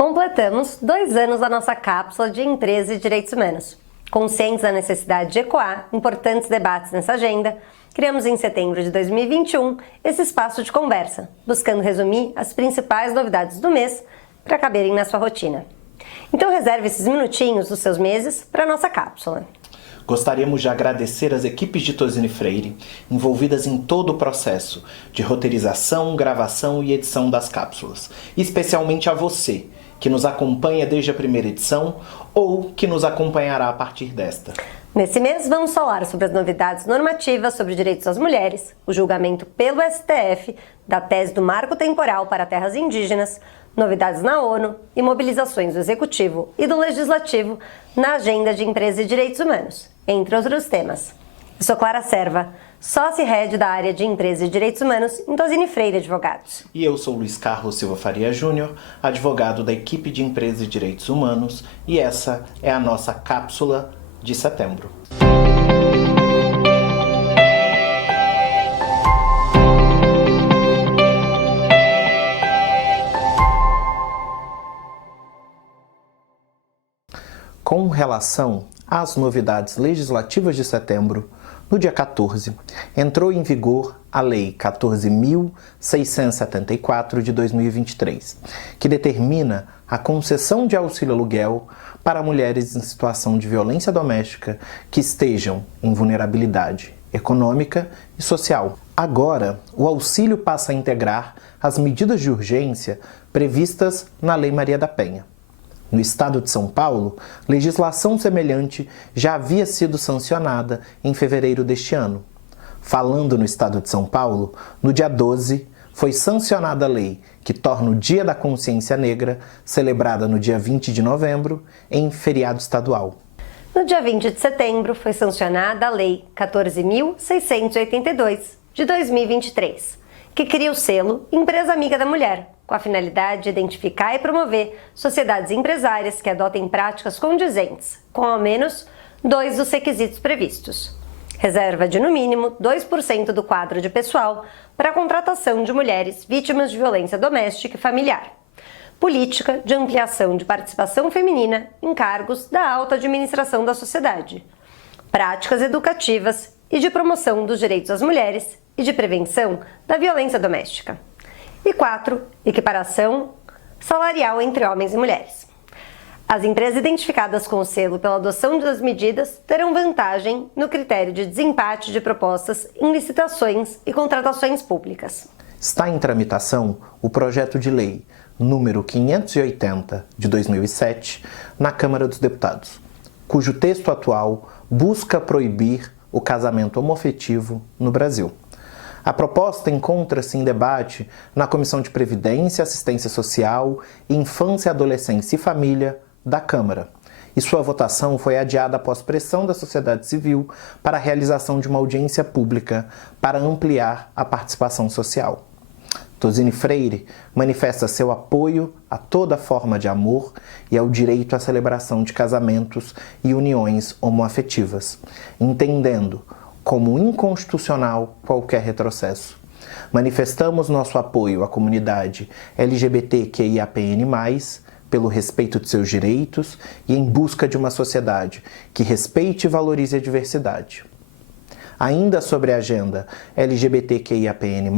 Completamos 2 anos da nossa cápsula de Empresa e Direitos Humanos. Conscientes da necessidade de ecoar importantes debates nessa agenda, criamos em setembro de 2021 esse espaço de conversa, buscando resumir as principais novidades do mês para caberem na sua rotina. Então reserve esses minutinhos dos seus meses para a nossa cápsula. Gostaríamos de agradecer as equipes de Tosini Freire, envolvidas em todo o processo de roteirização, gravação e edição das cápsulas, e especialmente a você, que nos acompanha desde a primeira edição ou que nos acompanhará a partir desta. Nesse mês, vamos falar sobre as novidades normativas sobre direitos das mulheres, o julgamento pelo STF da tese do Marco Temporal para Terras Indígenas, novidades na ONU e mobilizações do Executivo e do Legislativo na agenda de Empresa e Direitos Humanos, entre outros temas. Eu sou Clara Serva, sócia-head da área de Empresa e Direitos Humanos em Tosini Freire Advogados. E eu sou Luiz Carlos Silva Faria Júnior, advogado da equipe de Empresa e Direitos Humanos, e essa é a nossa cápsula de setembro. Com relação às novidades legislativas de setembro, no dia 14, entrou em vigor a Lei 14.674 de 2023, que determina a concessão de auxílio aluguel para mulheres em situação de violência doméstica que estejam em vulnerabilidade econômica e social. Agora, o auxílio passa a integrar as medidas de urgência previstas na Lei Maria da Penha. No estado de São Paulo, legislação semelhante já havia sido sancionada em fevereiro deste ano. Falando no estado de São Paulo, no dia 12, foi sancionada a lei que torna o Dia da Consciência Negra, celebrada no dia 20 de novembro, em feriado estadual. No dia 20 de setembro, foi sancionada a Lei 14.682 de 2023, que cria o selo Empresa Amiga da Mulher, com a finalidade de identificar e promover sociedades empresárias que adotem práticas condizentes com ao menos 2 dos requisitos previstos. Reserva de, no mínimo, 2% do quadro de pessoal para a contratação de mulheres vítimas de violência doméstica e familiar. Política de ampliação de participação feminina em cargos da alta administração da sociedade. Práticas educativas e de promoção dos direitos das mulheres e de prevenção da violência doméstica. E 4. Equiparação salarial entre homens e mulheres. As empresas identificadas com o selo pela adoção das medidas terão vantagem no critério de desempate de propostas em licitações e contratações públicas. Está em tramitação o projeto de lei número 580 de 2007 na Câmara dos Deputados, cujo texto atual busca proibir o casamento homoafetivo no Brasil. A proposta encontra-se em debate na Comissão de Previdência, Assistência Social, Infância, Adolescência e Família da Câmara, e sua votação foi adiada após pressão da sociedade civil para a realização de uma audiência pública para ampliar a participação social. Tosini Freire manifesta seu apoio a toda forma de amor e ao direito à celebração de casamentos e uniões homoafetivas, entendendo como inconstitucional qualquer retrocesso. Manifestamos nosso apoio à comunidade LGBTQIAPN+, pelo respeito de seus direitos e em busca de uma sociedade que respeite e valorize a diversidade. Ainda sobre a agenda LGBTQIAPN+,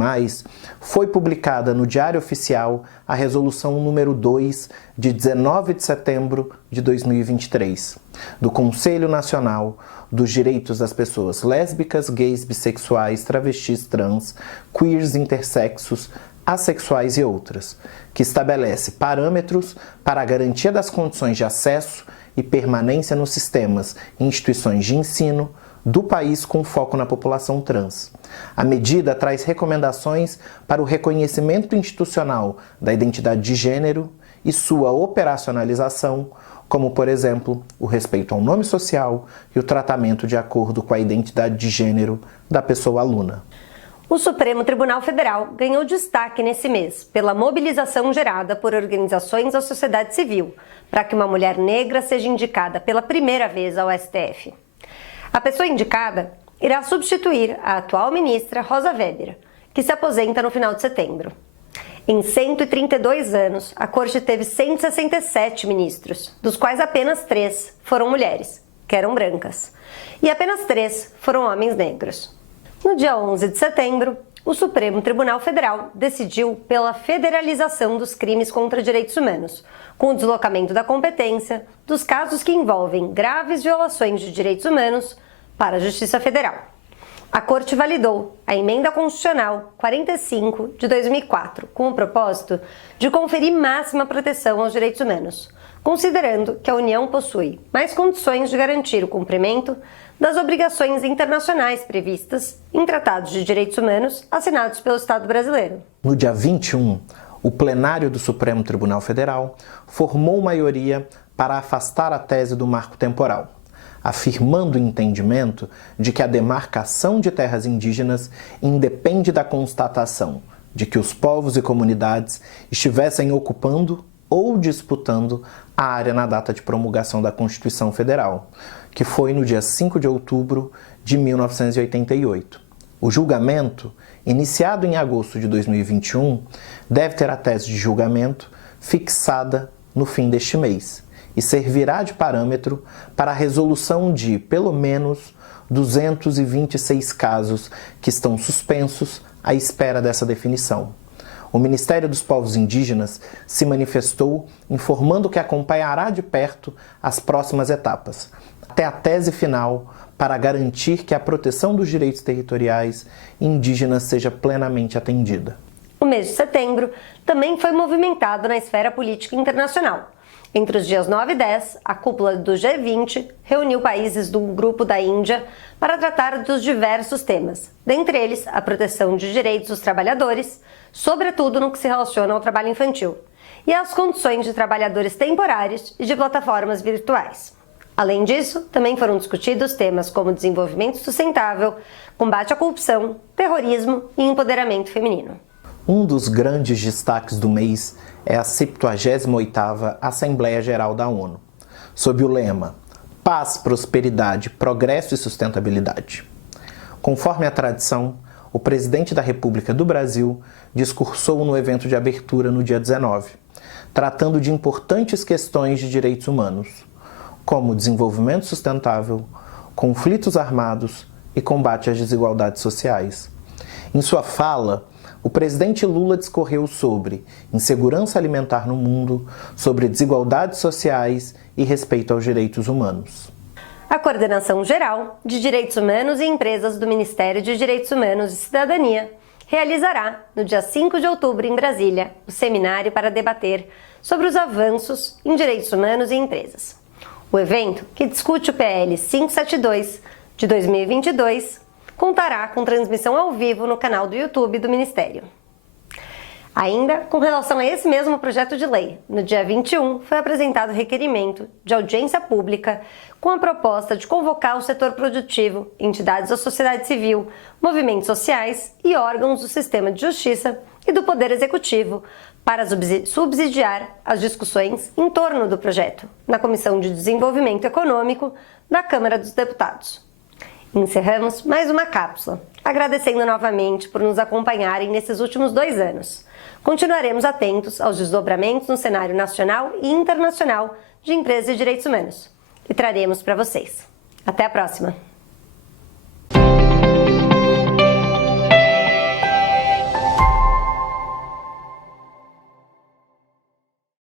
foi publicada no Diário Oficial a Resolução número 2 de 19 de setembro de 2023, do Conselho Nacional dos Direitos das Pessoas Lésbicas, Gays, Bissexuais, Travestis, Trans, Queers, Intersexos, Assexuais e outras, que estabelece parâmetros para a garantia das condições de acesso e permanência nos sistemas e instituições de ensino do país com foco na população trans. A medida traz recomendações para o reconhecimento institucional da identidade de gênero e sua operacionalização, como, por exemplo, o respeito ao nome social e o tratamento de acordo com a identidade de gênero da pessoa aluna. O Supremo Tribunal Federal ganhou destaque nesse mês pela mobilização gerada por organizações da sociedade civil para que uma mulher negra seja indicada pela primeira vez ao STF. A pessoa indicada irá substituir a atual ministra Rosa Weber, que se aposenta no final de setembro. Em 132 anos, a Corte teve 167 ministros, dos quais apenas 3 foram mulheres, que eram brancas, e apenas 3 foram homens negros. No dia 11 de setembro, o Supremo Tribunal Federal decidiu pela federalização dos crimes contra direitos humanos, com o deslocamento da competência dos casos que envolvem graves violações de direitos humanos para a Justiça Federal. A Corte validou a Emenda Constitucional 45 de 2004, com o propósito de conferir máxima proteção aos direitos humanos, considerando que a União possui mais condições de garantir o cumprimento das obrigações internacionais previstas em tratados de direitos humanos assinados pelo Estado brasileiro. No dia 21, o plenário do Supremo Tribunal Federal formou maioria para afastar a tese do marco temporal, afirmando o entendimento de que a demarcação de terras indígenas independe da constatação de que os povos e comunidades estivessem ocupando ou disputando a área na data de promulgação da Constituição Federal, que foi no dia 5 de outubro de 1988. O julgamento, iniciado em agosto de 2021, deve ter a tese de julgamento fixada no fim deste mês e servirá de parâmetro para a resolução de, pelo menos, 226 casos que estão suspensos à espera dessa definição. O Ministério dos Povos Indígenas se manifestou informando que acompanhará de perto as próximas etapas, até a tese final, para garantir que a proteção dos direitos territoriais indígenas seja plenamente atendida. O mês de setembro também foi movimentado na esfera política internacional. Entre os dias 9 e 10, a cúpula do G20 reuniu países do grupo da Índia para tratar dos diversos temas, dentre eles a proteção de direitos dos trabalhadores, sobretudo no que se relaciona ao trabalho infantil, e as condições de trabalhadores temporários e de plataformas virtuais. Além disso, também foram discutidos temas como desenvolvimento sustentável, combate à corrupção, terrorismo e empoderamento feminino. Um dos grandes destaques do mês é a 78ª Assembleia Geral da ONU, sob o lema Paz, Prosperidade, Progresso e Sustentabilidade. Conforme a tradição, o presidente da República do Brasil discursou no evento de abertura no dia 19, tratando de importantes questões de direitos humanos, como desenvolvimento sustentável, conflitos armados e combate às desigualdades sociais. Em sua fala, o presidente Lula discorreu sobre insegurança alimentar no mundo, sobre desigualdades sociais e respeito aos direitos humanos. A Coordenação Geral de Direitos Humanos e Empresas do Ministério de Direitos Humanos e Cidadania realizará, no dia 5 de outubro, em Brasília, o seminário para debater sobre os avanços em direitos humanos e empresas. O evento, que discute o PL 572 de 2022, contará com transmissão ao vivo no canal do YouTube do Ministério. Ainda com relação a esse mesmo projeto de lei, no dia 21 foi apresentado requerimento de audiência pública com a proposta de convocar o setor produtivo, entidades da sociedade civil, movimentos sociais e órgãos do sistema de justiça e do Poder Executivo para subsidiar as discussões em torno do projeto na Comissão de Desenvolvimento Econômico da Câmara dos Deputados. Encerramos mais uma cápsula, agradecendo novamente por nos acompanharem nesses últimos 2 anos. Continuaremos atentos aos desdobramentos no cenário nacional e internacional de empresas e direitos humanos e traremos para vocês. Até a próxima!